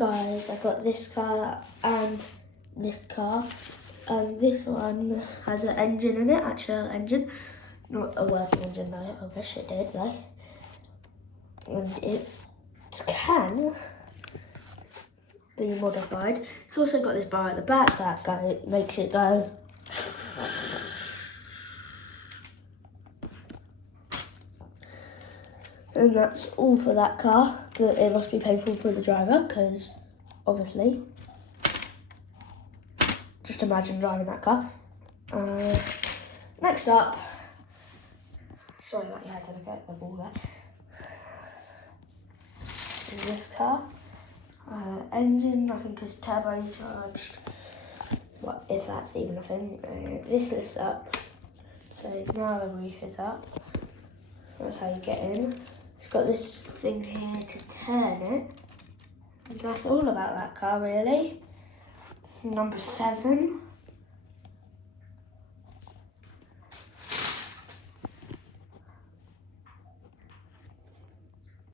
Guys, I got this car and this car, and this one has an engine in it, actual engine, not a working engine though, I wish it did though. And it can be modified. It's also got this bar at the back that makes it go. And that's all for that car, but it must be painful for the driver because obviously, just imagine driving that car. Next up, sorry that you had to get the ball there, is this car. Engine, I think, is turbocharged, what if that's even a thing. This lifts up, so now the roof is up. That's how you get in. It's got this thing here to turn it. And that's all about that car, really. Number 7.